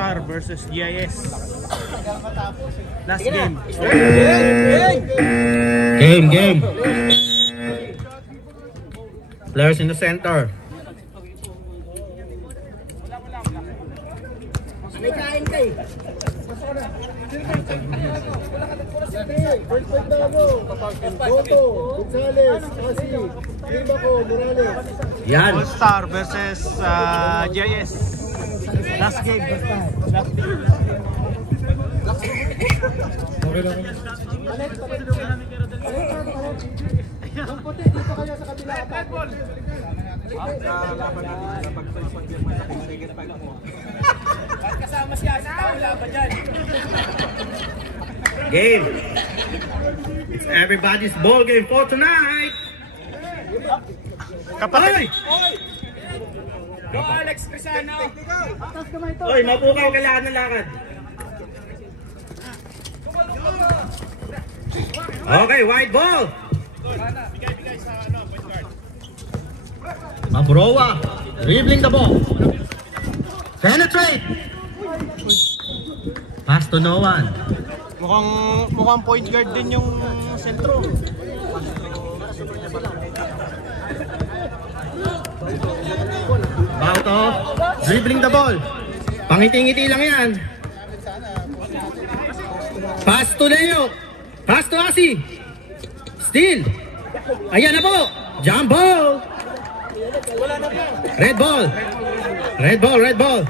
All-Star versus GIS. Last game. Game. Players in the center. Yan. All-Star versus GIS. Last game. Game. It's everybody's ball game for tonight. Kapatid. Go Alex Crisano. Oy, mabukaw kailangan ng lakad. Okay, wide ball. Mabrowa, dribbling the ball. Penetrate. Pass to no one. Mukhang point guard din yung sentro. Bauto, dribbling the ball. Pangiti-ngiti lang yan. Pass to Leo. Pass to Asi. Steal. Ayan na po. Jump ball. Red ball. Red ball.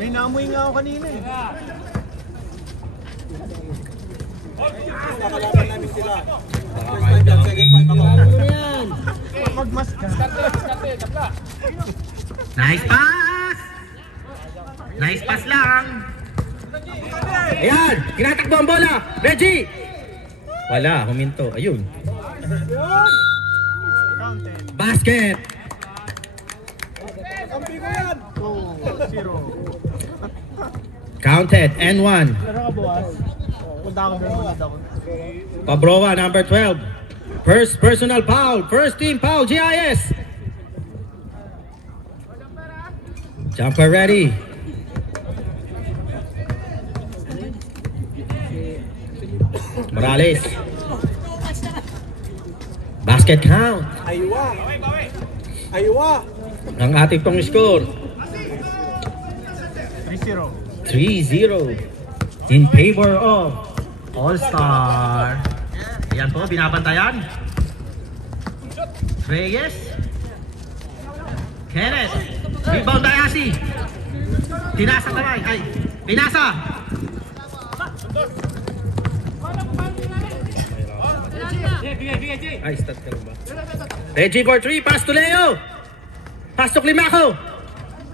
May naamoy nga ako kanina eh. Nakalaban namin sila. Magmas ka. Nice pass. Nice pass lang. Ayan, kinatakbo ang bola. Reggie. Wala, huminto. Ayun. Basket. Counted, N1. Pabrowa, number 12. First personal foul. First team foul, GIS. Jumper ready. Morales. Basket count. Aywa. Ang ating pong score. 3-0. 3-0 in favor of All-Star. Ayan po, binabantayan. Reyes. Kenneth. Rebound Ayasi. Tinasa kamay. Ay, pinasa. Ay, start ka lang ba? Reggie for 3. Pass to Leo. Pass to Climaco.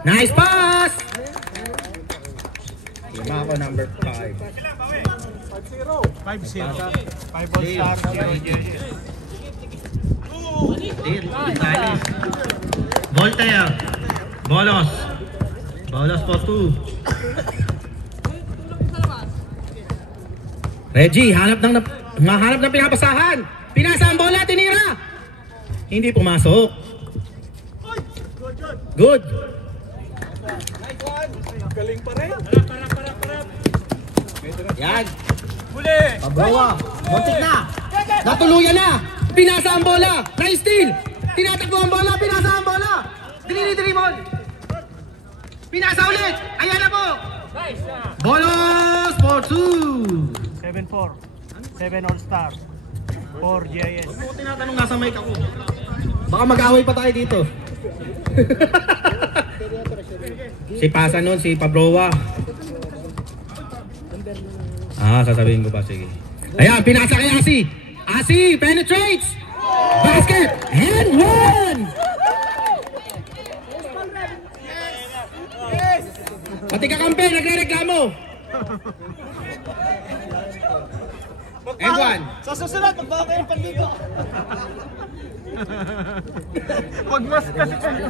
Nice pass. Climaco number 5. 5-0. 5 All-Star, 0 GIS. Voltaire. Bolos for 2. Reggie, hanap ng pinapasahan. Pinasa ang bola, tinira. Hindi pumasok. Good. Galing pa rin. Yan. Huli. Pabrowa. Muntik na. Natuluyan na. Pinasa ang bola. Na-steal. Tinatakbo ang bola. Pinasa ang bola. Dribble. Pinasa ulit. Ayan na po. Bolos for 2. 7-4. 7 All-Star. 4 GIS. Ano tinatanong nga sa mic ako? Baka mag-away pa tayo dito. Si Pasa nun, si Pabrowa. Sasabihin ko pa, sige. Ayan, pinasa kay Asi. Asi, penetrates. Basket, and one. Pati kakampi, nagre-reklamo. And one. Sa susunod, magbawa kayo ng panligo. Magmas kasi kayo.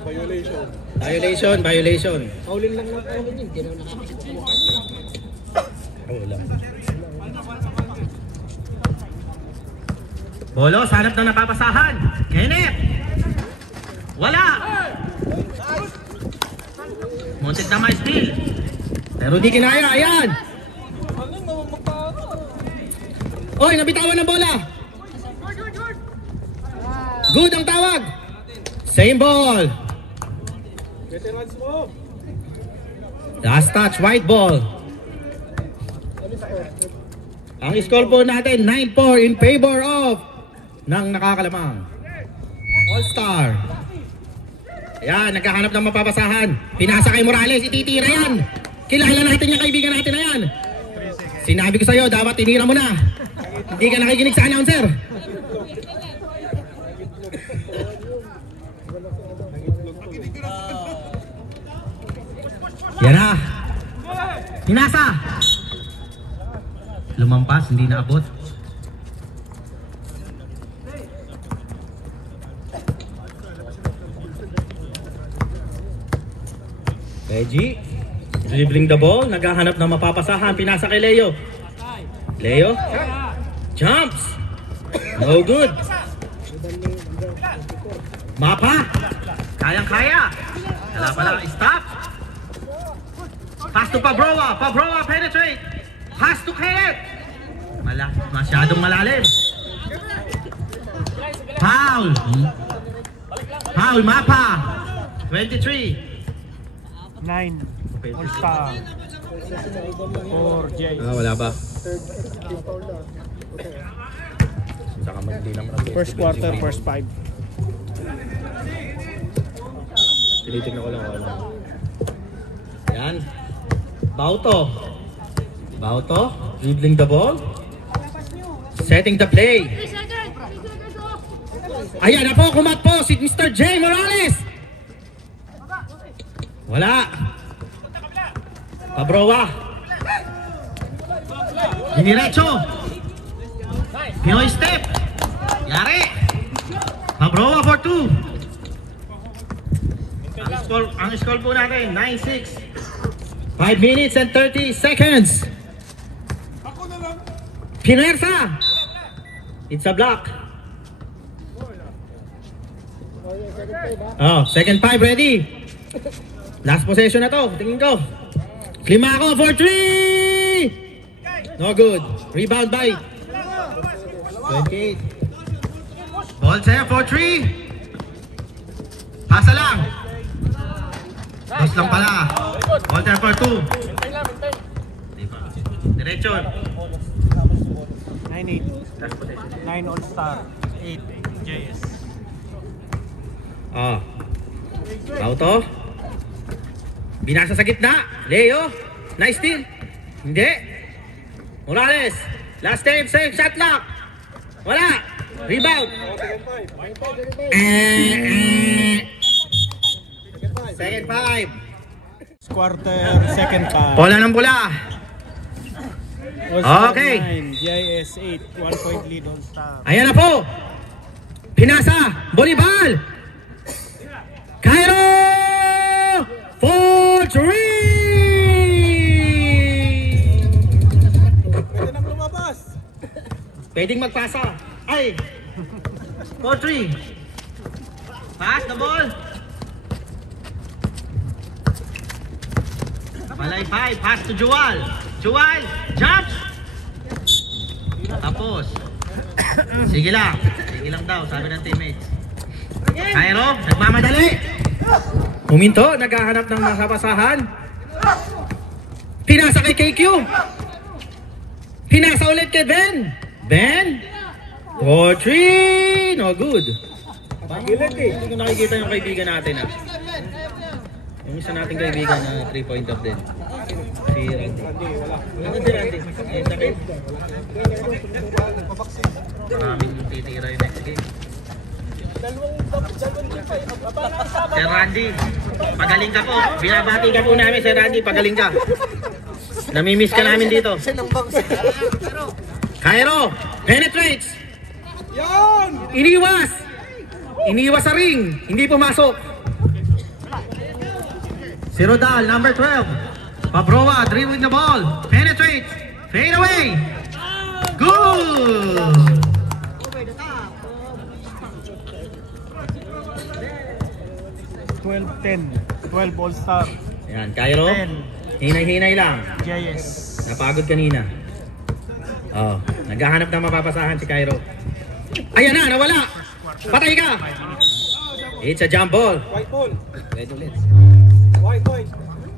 Violation. Paulin lang ng Paulin yun. Hindi na Wala. Bolo, sanap ng napapasahan. Kenneth. Wala. Muntik na may steal. Pero di kinaya. Ayan. Oy, nabitawan ng bola. Good ang tawag. Same ball. Last touch, white ball. Ang score po natin 9-4 in favor of ng nakakalamang All-Star. Ayan, nagkahanap ng mapapasahan. Pinasa kay Morales, ititira yan. Kilala natin yung kaibigan natin na yan. Sinabi ko sa'yo, dapat tinira mo na. Hindi ka nakikinig sa announcer. Yan na. Pinasa. Lumampas, hindi naabot. Reggie, dribbling the ball, naghahanap ng mapapasahan, pinasa kay Leo. Leo, jumps. No good. Mapa, kayang-kaya. Wala pala, stop. Pass to Pabroa, Pabroa penetrate. Pass to Kenneth. Masyadong malalim. Foul. Foul, Mapa. 23. 9. All-Star. 4 Jays. Wala ba? First quarter, first 5. Tinitignan ko lang. Yan. Bauto, dribbling the ball. Setting the play. Ayan na po, kumat po si Mr. J. Morales. Wala. Pabroa. Diniretso. Pinoy step. Yari. Pabroa for 2. Ang score po natin, 9-6. 5 minutes and 30 seconds. Pinersa. It's a block. Oh, second 5 ready. Last possession na to. Tingin ko. Climaco for 3. No good. Rebound by 28. Ball sa'yo for 3. Pasa lang. Toss lang pala. Walter for 2. Diretso. 9-8. 9 All-Star. 8 JS. Auto. Binasa sa gitna. Leo. Nice steal. Hindi. Morales. Last time, save shot lock. Wala. Rebound. Second 5. Quarter, second 5. Bola ng bola. All-Star Okay. 9, JS 8. 1 point lead All-Star. Ayan na po. Pinasa. Volleyball. Cairo. For 3. Pwede nang lumabas. Pwedeng magpasa. Ay. For 3. Pass the ball. Malay 5. Pass to Joal. Joal. Jumps. Tapos. Sige lang. Sige lang daw. Sabi ng teammates. Cairo. Nagmamadali. Huminto. Naghahanap ng masapasahan. Pinasa kay KQ. Pinasa ulit kay Ben. Ben. 4-3. No good. Hindi ko nakikita yung kaibigan natin ah. Yung isa nating kaibigan na 3-pointer din. Si Randy. Ano si Randy? Yung sakit? Maraming titira yung next game. Sir Randy, pagaling ka po. Binabati ka po namin, Sir Randy, pagaling ka. Namimiss ka namin dito. Cairo, penetrates. Iniwas. Iniwas sa ring. Hindi pumasok. Si Rodal, number 12. Pabroa, dribbling the ball. Penetrate. Fade away. Good! 12 All-Star. Ayan, Cairo. 10 Hinay-hinay lang. JS. Napagod kanina. Oh, naghahanap ng mapapasahan si Cairo. Ayan na, nawala. Patay ka. It's a jump ball. White ball. Red ulit. White ball.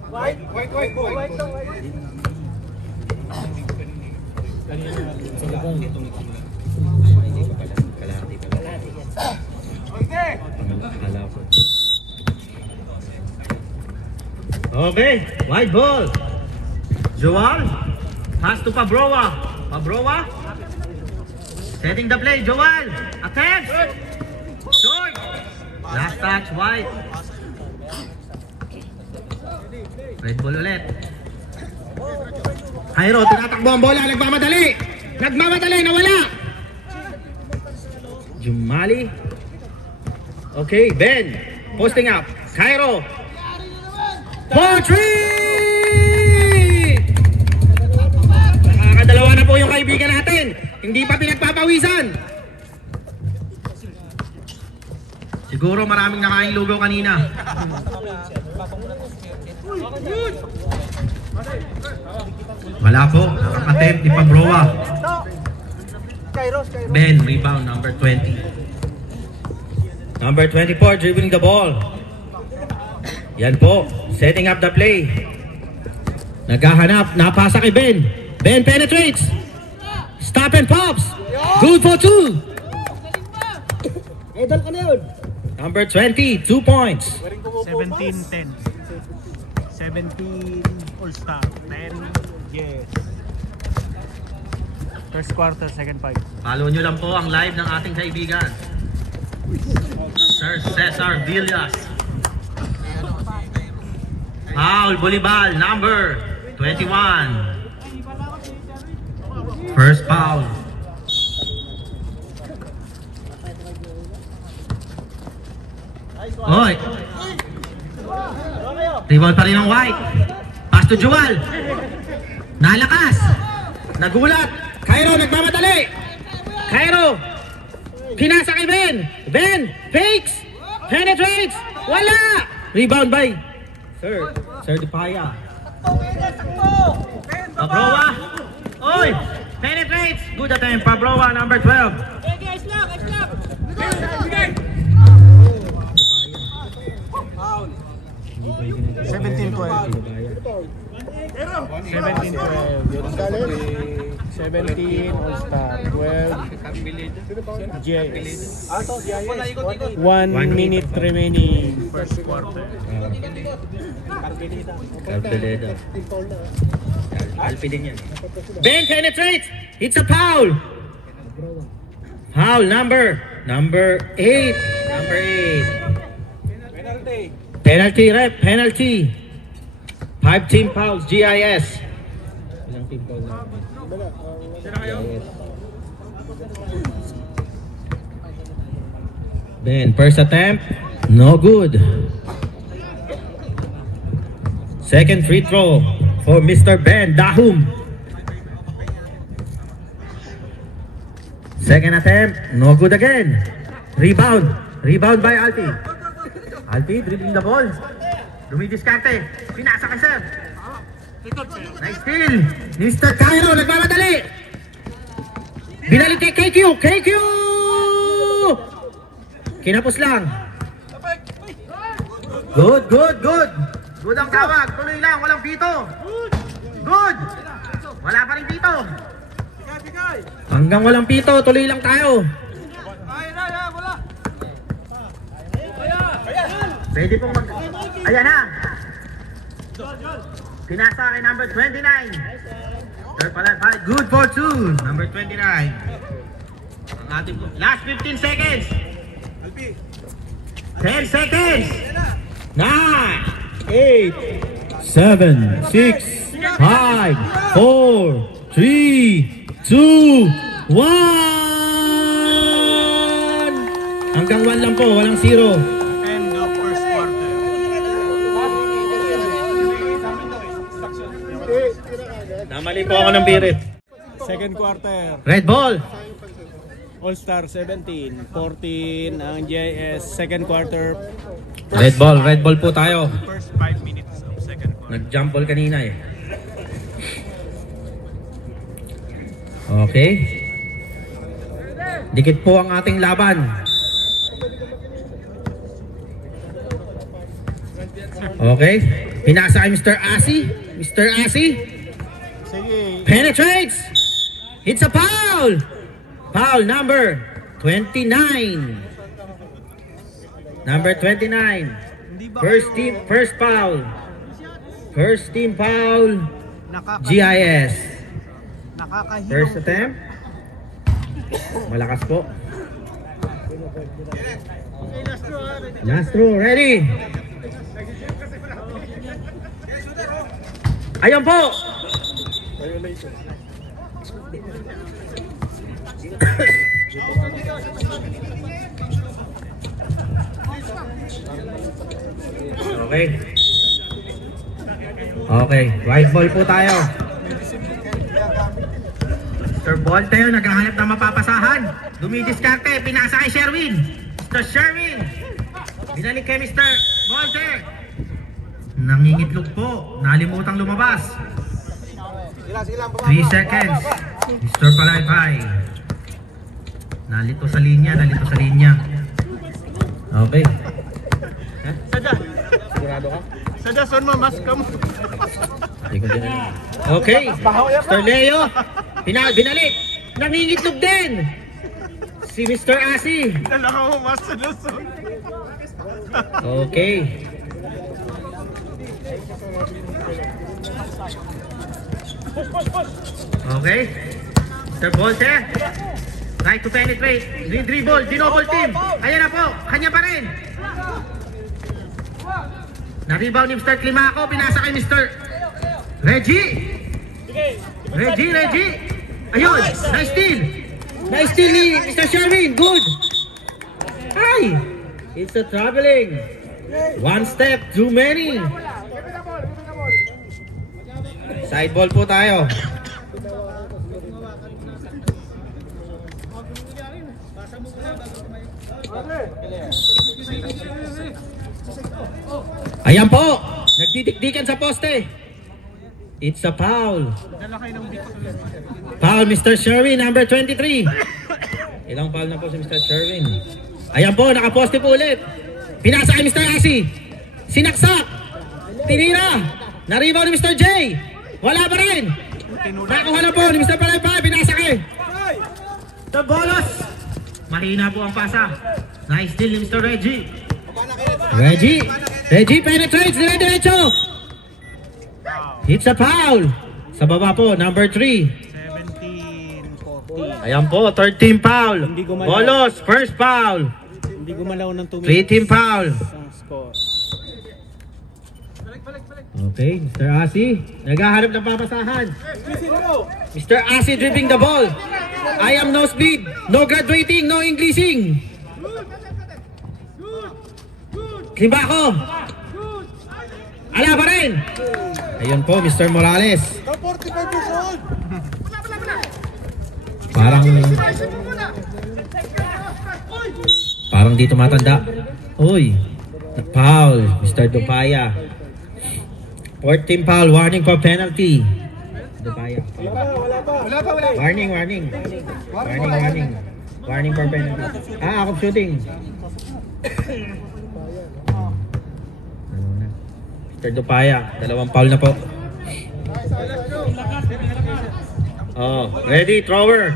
White ball. Kalahati pa. Okay, white ball. Joel, pass to Pabroa. Pabroa. Setting the play, Joel. Attempts. Short. Last touch, white. Red ball ulit. Cairo, tinatakbo ang bola. Nagmamadali. Nagmamadali, nawala. Jumali. Okay, Ben. Posting up. Cairo. Poetry! Nakakadalawa na po yung kaibigan natin. Hindi pa pinagpapawisan. Siguro maraming nakaing lugaw kanina. Wala po. Nakaka-attempt ni Pabroa. Ben, rebound, number 20. Number 24, dribbling the ball. Yan po, setting up the play. Naghahanap, napasa kay Ben. Ben penetrates. Stop and pops. Good for 2. Number 20, 2 points. 17-10. 17 All-Star. 10 JS. First quarter, second 5. Follow nyo lang po ang live ng ating kaibigan, Sir Cesar Villas. Foul, volleyball, number 21. First foul. Oy. Rebound pa rin ang white. Pass to Joel. Nalakas. Nagulat. Cairo, nagmamadali. Cairo. Pinasa kay Ben. Ben, fakes. Penetrates. Wala. Rebound by Sir Dipaya. Pabroa. Oy. Penetrates. Good attempt. Pabroa, number 12. 17 All-Star. 12 JS. 1 minute remaining. First quarter. Calpeleda. Alpi din yan. Ben penetrates. It's a foul. Foul number 8. Number 8. Penalty rep. Penalty. 5 team fouls. GIS. Ilang team fouls na? GIS. Ben, first attempt. No good. Second free throw for Mr. Ben Dahum. Second attempt, no good again. Rebound. Rebound by Alpi. Alpi dribbling the ball. Dumidiskarte. Pinasa kay Sir. Nice steal. Mr. Cairo nagmamadali. Binalik kay KQ. KQ! Kinapos lang. Good, good, good. Good ang tawag. Tuloy lang. Walang pito. Good. Wala pa rin pito. Hanggang walang pito, tuloy lang tayo. Pwede pong mag... Ayan na. Pinasa kay number 29. Good for 2. Number 29. Ang ating... Last 15 seconds. 10 seconds. 9, 8, 7, 6, 5, 4, 3, 2, 1. Hanggang 1 lang po, walang 0. End of first quarter. Namali po ako ng birit. Second quarter. Red ball. All-Star 17, 14 ang GIS. Second quarter. Red ball po tayo. First 5 minutes of second quarter. Nag-jump ball kanina eh. Okay. Dikit po ang ating laban. Okay. Pinasa kay Mr. Asi. Mr. Asi. Sige. Penetrates. It's a foul. Foul number 29. Number 29. First foul. First team foul. GIS. Nakakahirap. First attempt. Malakas po. Last throw, ready. Ayun po. Okay. Okay, right ball po tayo. Mr. Voltaire naghahanap ng mapapasahan. Dumidiskarte, pinasa kay Sherwin. Mr. Sherwin. Binalik kay Mr. Voltaire. Nangingitlog po. Nalimutang lumabas. 3 seconds. Mr. Palaypay. Nalito sa linya, Okay. Sadya. Sadya, son mo, mas ka mo. Okay. Mr. Leo. Binalik. Nangingitlog din. Si Mr. Asi. Dalawa mo, mas sa Luzon. Okay. Okay. Mr. Voltaire. Try to penetrate. Dribble. Dinouble team. Ayan na po. Kanya pa rin. Na-rebound ni Mr. Climaco. Pinasa kay Mr. Reggie. Reggie. Ayun. Nice steal. Nice steal ni Mr. Sherwin. Good. Ay. It's a traveling. One step too many. Side ball po tayo. Ayan po. Nagdidikdikan sa poste. It's a foul. Foul Mr. Sherwin, number 23. Ilang foul na po si Mr. Sherwin. Ayan po, nakaposte po ulit. Pinasa kay Mr. Asi. Sinaksak. Tinira. Na-rebound ni Mr. J. Wala pa rin. Nakuha na po ni Mr. Palaypay. Pinasa kay The Bolos. Mahina po ang pasa. Nice deal ni Mr. Reggie. Reggie penetrates. Dire-diretso. It's a foul. Sa baba po, number 3. 17-14. Ayan po, third team foul. Hindi gumalaw. Bolos, first foul. Hindi gumalaw ng 2 minutes. 3 team foul. Ang score. Okay, Mr. Asi. Naghahanap ng papasahan. Mr. Asi dribbling the ball. I am no speed, no graduating, no Englishing. Climaco. Ala pa rin. Ayun po, Mr. Morales. Parang dito matanda. Uy, foul, Mr. Dupaya. Fourth team foul, warning for penalty. Dupaya. Warning. Warning for penalty. Ako shooting. Mr. Dupaya, dalawang foul na po. Oh, ready, thrower.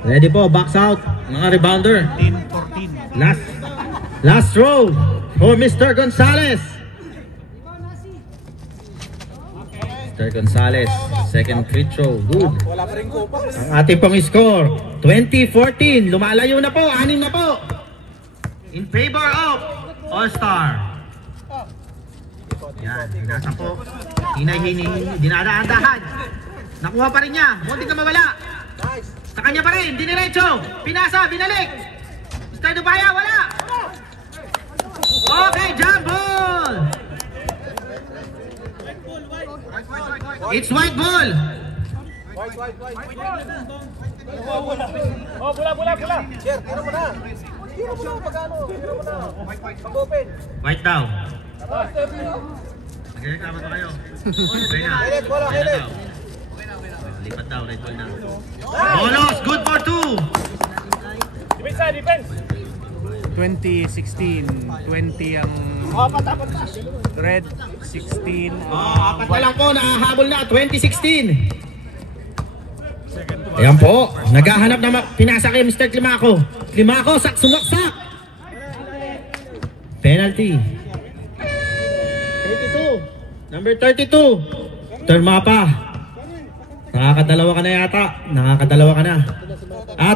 Ready po, box out. Mga rebounder. 10-14. Last throw for Mr. Gonzalez. Mr. Gonzalez, second free throw. Good. Ang ating pong score, 20-14. Lumalayo na po, 6 na po. In favor of All-Star. Yan, nasa po. Hinay-hini, dinadaan-dahan. Nakuha pa rin niya, muntik na mawala. Sa kanya pa rin, diniretso. Pinasa, binalik. Mr. Dupaya, wala. Okay, jump ball. It's white ball. Oh, bola. Sir, tira mo na. Tira mo na, pag-ano. Tira mo na. Pag-open. White daw. Nagreklamo pa kayo. Kailit, bola, kailit. Lipat daw, red ball na. Bolos, good for 2. Defense. 2016, 20 ang red, 16 Apat na lang po, nakahabol na, 2016. Ayan po, naghahanap na pinasa kay Mr. Climaco. Climaco, sumaksak. Penalty. 32. Number 32. Turn mapa. Nakakadalawa ka na yata. Nakakadalawa ka na.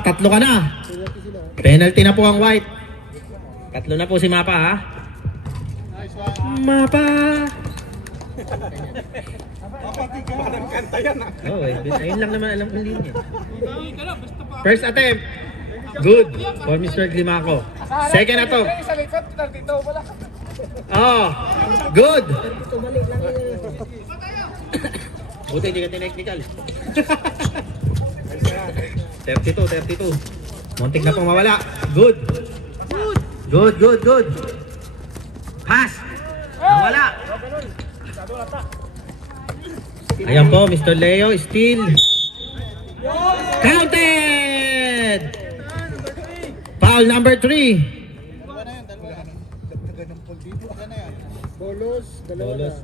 Tatlo ka na. Penalty na po ang white. Tatlo na po si Mapa, ha? Mapa! Oh, ayun lang naman alam kong linya. First attempt. Good for Mr. Climaco. Second attempt. Oh, good. Buti hindi ka tinechnical. 32. Muntik na pong mawala. Good. Good. Pass. Nawala. Ayan po, Mr. Leo, steal. Counted! Foul number 3.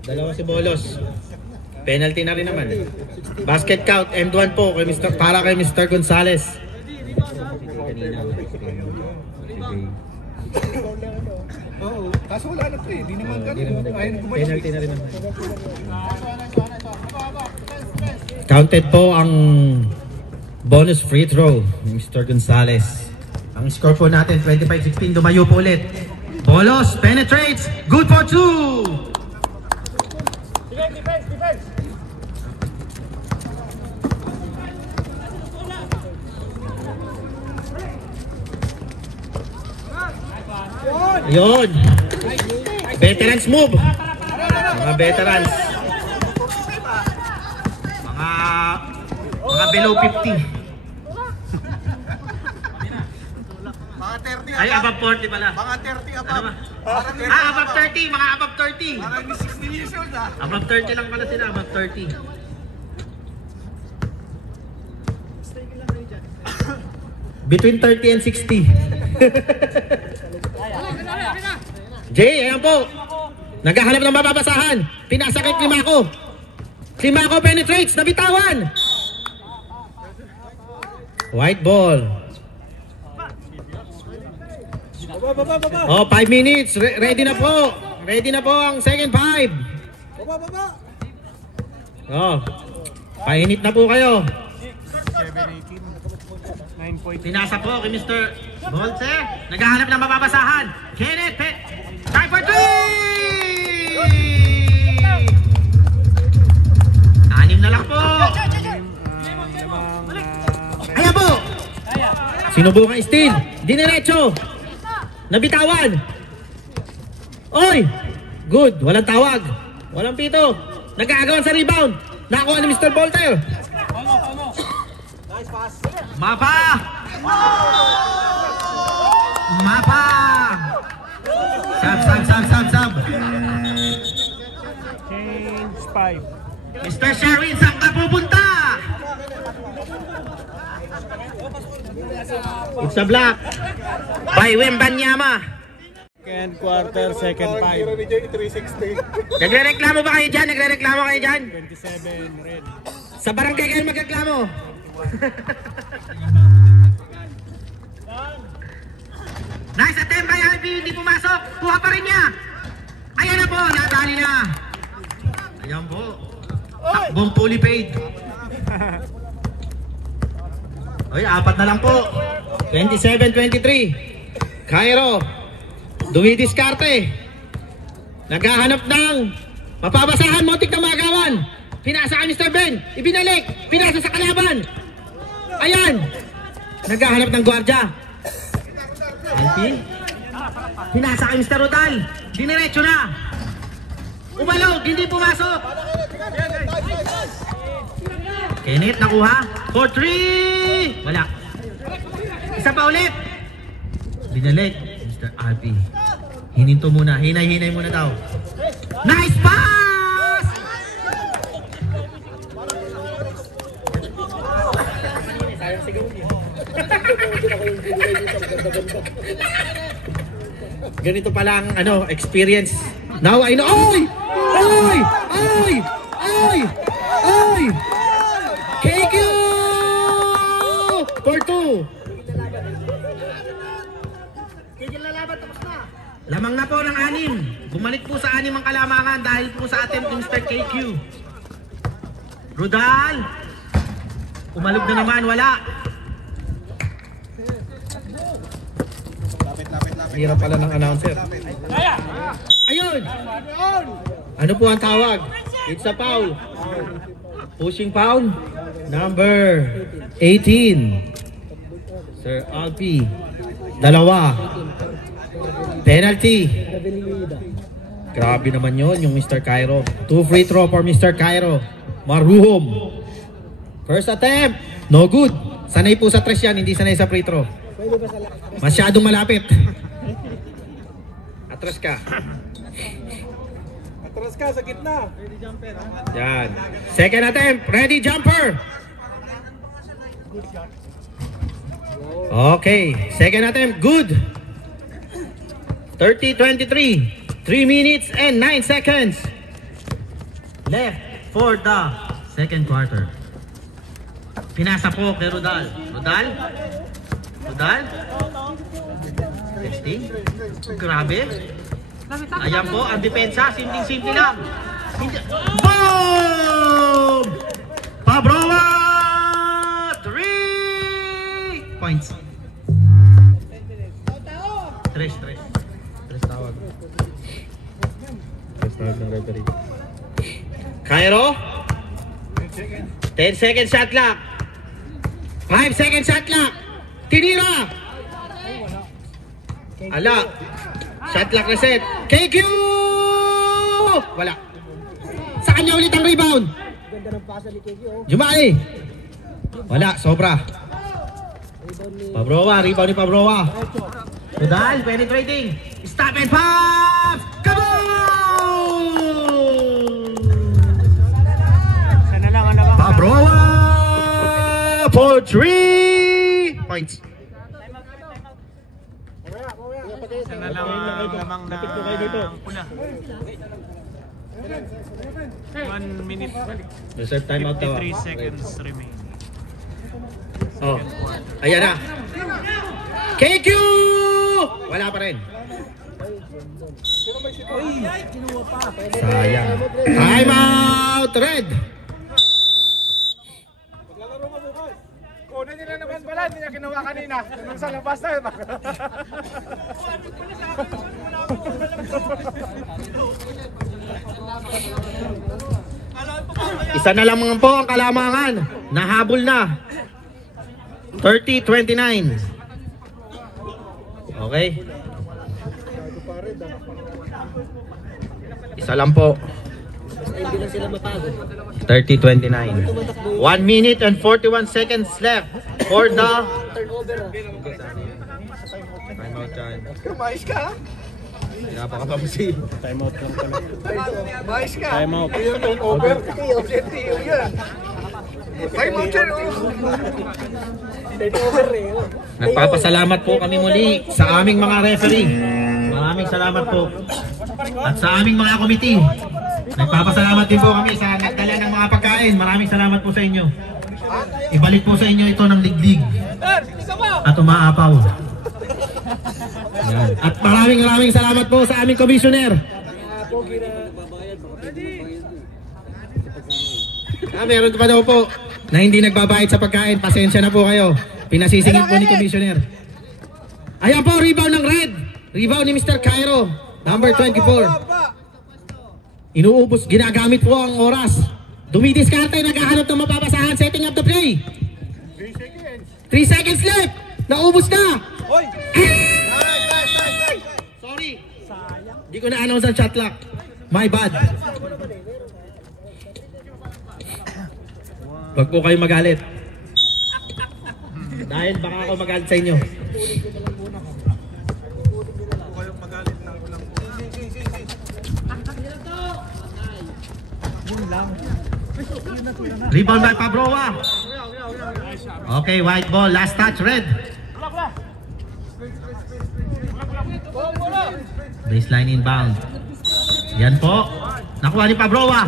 Dalawa si Bolos. Penalty na rin naman. Basket count, end 1 po para kay Mr. Gonzales. Oo, kaso wala na 3. Di naman ganun. Penalty na rin naman. Counted po ang bonus free throw ni Mr. Gonzales. Ang score po natin 25-16, dumayo po ulit. Bolos penetrates, good for 2. Defense. Yun. Veterans move. Mga veterans. Mga below 50. Mga 30 Ay, above 40 pala. Mga 30 above. Ano ba? Parang Above 30. Mga above 30. Parang 16 years old ah. Above 30 lang pala sila. Above 30. Between 30 and 60. Jay, ayan po. Naghahanap ng mababasahan. Pinasa kay Climaco. Climaco penetrates. Nabitawan. White ball. Oh, 5 minutes. Ready na po. Ready na po ang second 5. Oh. Painit na po kayo. 9 point. Pinasa po kay Mr. Bolse. Naghahanap ng mababasahan. Kenneth. Time for 3! 6 na lang po. Ayan po. Sinubukan steal. Diniretso. Nabitawan. Oy. Good. Walang tawag. Walang pito. Nag-aagawan sa rebound. Nakakuha ni Mr. Bolter. Nice pass. Mapa! Sab. Change 5. Mr. Sherwin, saan ka pupunta? It's a block. By Wembanyama. Second quarter, second 5. Nagre-reklamo ba kayo dyan? 27 red. Sa barangay kayo magreklamo. Nice attempt kay Albi, hindi pumasok. Kuha pa rin niya. Ayan na po, nadali na. Ayan po. Takbong fully paid. Oy, 4 na lang po. 27-23. Cairo. Dewey Discarte. Naghahanap ng mapabasahan, motik na magawan. Pinasa kay Mr. Ben. Ibinalik. Pinasa sa kalaban. Ayan. Naghahanap ng gwardya. Alpin. Pinasa kay Mr. Rodal. Diniretso na. Umalog. Hindi pumasok. Kenneth nakuha. For 3! Wala. Isa pa ulit. Binalik. Mr. RP. Hininto muna. Hinay-hinay muna daw. Nice pass! Ganito palang ano, experience. Now I know. Oy! Oy! Oy! Oy! Oy! KQ! For 2. Lamang na po ng 6. Bumalik po sa 6 ang kalamangan dahil po sa attempt ng Mr. KQ. Rudal. Umalog na naman, wala. Hirap pala ng announcer. Ayun! Ano po ang tawag? It's a foul. Pushing foul. Number 18. Sir Alpi. 2. Penalty. Grabe naman yon yung Mr. Cairo. 2 free throw for Mr. Cairo. Maruhom. First attempt. No good. Sanay po sa 3 yan, hindi sanay sa free throw. Masyadong malapit. Atras ka. Atras ka sa gitna. Yan. Second attempt. Ready jumper. Okay. Second attempt. Good. 30-23. 3 minutes and 9 seconds. Left for the second quarter. Pinasa po kay Rudal. Rudal? Rudal? Testing? Grabe. Ayan po ang depensa. Simple-simple lang. Boom! Pabrowa! 3 points. 3 tawag. 3 tawag ng referee. Cairo? 10 second shot clock. 5 second shot clock. Tinira. Ala. Shot clock reset. KQ! Wala. Sa kanya ulit ang rebound. Jumali. Wala. Sobra. Pabrowa. Rebound ni Pabrowa. Rudal. Penetrating. Stop and pop. Kaboom! Sana lang ang lamang. Pabrowa for 3 points. Sana lang ang lamang na pula. 1 minute. Reserve timeout daw. 53 seconds remaining. Oh. Ayan na. KQ! Wala pa rin. Sayang. Timeout red. Maglalaro mo bukas. Kunin nila naman pala, hindi niya ginawa kanina. Nung sa labas na yun. Isa na lang po ang kalamangan. Nahabol na. 30-29. Okay. Isa lang po. 30-29. 1 minute and 41 seconds left for the timeout time. Mais ka ha? Napakapamusi. Time out lang pala. Mais ka? Time out. Ayun yung over. Objective yun. Time out yan. Nagpapasalamat po kami muli sa aming mga referee. Maraming salamat po. At sa aming mga committee. Nagpapasalamat din po kami sa nagdala ng mga pagkain. Maraming salamat po sa inyo. Ibalik po sa inyo ito ng liglig. At umaapaw. Yan. At maraming salamat po sa aming commissioner. Meron pa daw po na hindi nagbabayad sa pagkain. Pasensya na po kayo. Pinasisingit po ni commissioner. Ayan po, rebound ng red. Rebound ni Mr. Cairo. Number 24. Inuubos, ginagamit po ang oras. Dumidiskarte, naghahanap ng mapapasahan. Setting up the play. 3 seconds left. Naubos na. Hoy! Sorry. Hindi ko na-announce ang shot clock. My bad. Wag po kayo magalit. Dahil baka ako magalit sa inyo. Rebound by Pabroa. Okay, white ball. Last touch, red. Baseline inbound. Yan po. Nakuha ni Pabroa.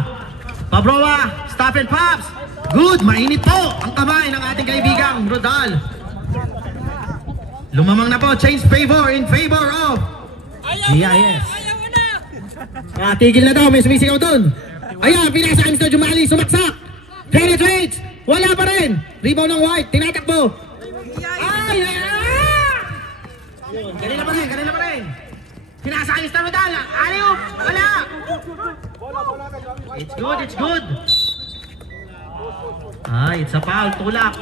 Pabroa, stop and pops. Good, mainit po ang kamay ng ating kaibigang Rodal. Lumamang na po, change favor in favor of GIS. Tigil na daw, may sumisigaw dun. Ayan, pinasa ni Studio Mali, sumaksak. Penetrates, wala pa rin. Rebound ng white, tinatakbo. Ay, kanina pa rin. Pinasa ni Studio Rodal, aliw, wala. It's good. Ay, it's a foul, tulak.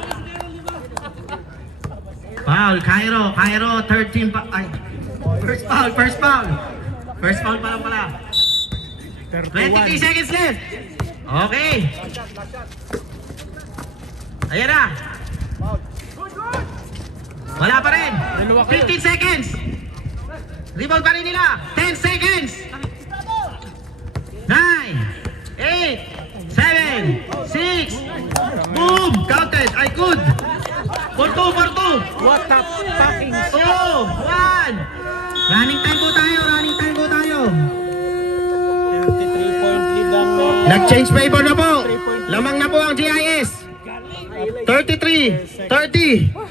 Foul, Cairo, third team pa. Ay, first foul. First foul pa lang pala. 23 seconds left. Okay. Ayan na. Wala pa rin. 15 seconds. Rebound pa rin nila. 10 seconds. 9, 8, 7, 6. Boom! Counted. I could. 4-2. What the fucking 2, 1. Running time po tayo. 33-point lead ang Nag-change favor na po. Lamang na po ang GIS. 33-30.